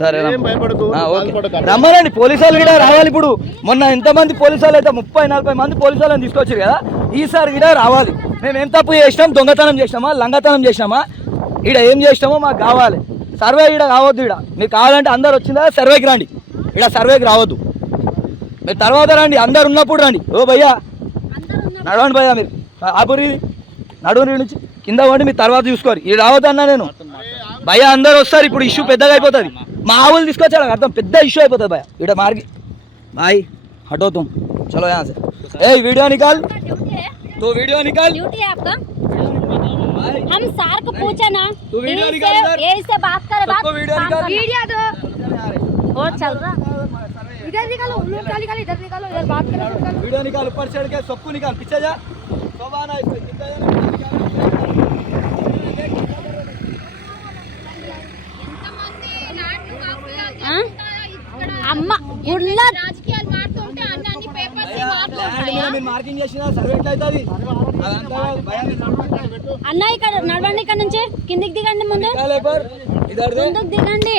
సరే రమ్మనండి, పోలీసు వాళ్ళు కూడా రావాలి. ఇప్పుడు మొన్న ఎంతమంది పోలీసు వాళ్ళు అయితే 30-40 మంది పోలీసు వాళ్ళని తీసుకొచ్చారు కదా, ఈసారి కూడా రావాలి. మేము ఏం తప్పు చేసినాం? దొంగతనం చేసినామా, లంగతనం చేసినామా, ఇక్కడ ఏం చేసినామో మాకు కావాలి. సర్వే ఇక్కడ కావద్దు. ఇక్కడ మీరు కావాలంటే అందరు వచ్చిందా సర్వేకి రండి, ఇక్కడ సర్వేకి రావద్దు. మీరు తర్వాత రండి, అందరు ఉన్నప్పుడు రండి. ఓ భయ్యా నడవండి భయ్యా, మీరు ఆపురి నడువురి నుంచి కింద పడి మీరు తర్వాత చూసుకోరు. ఇది రావద్దు అన్నా నేను. భయ్యా అందరు వస్తారు, ఇప్పుడు ఇష్యూ పెద్దగా అయిపోతుంది. మా ఆవులు తీసుకొచ్చాడు అర్థం, పెద్ద ఇష్యూ అయిపోతుంది భయ్యా. ఇక్కడ మార్గి भाई हटो तुम, चलो यहाँ से। ए वीडियो निकाल, तो वीडियो निकाल। ड्यूटी है आपका। हम सर को पूछे ना, तू वीडियो निकाल, ये इससे बात करे, बात वीडियो निकाल। वीडियो दो और चल रहा, इधर निकालो, निकाल इधर निकालो, इधर बात करो। वीडियो निकाल, ऊपर चढ़ के सबको निकाल, पीछे जा, सब आना इसमें। అమ్మ గుళ్ళ రాజకీయాలు మాడుతుంటే అన్ని పేపర్స్ మార్కింగ్ చేసినా సర్వే ఎట్లా అవుతుంది? అన్న ఇక్కడ నడవండి, ఇక్కడ నుంచి కిందికి దిగండి, ముందు ముందుకు దిగండి.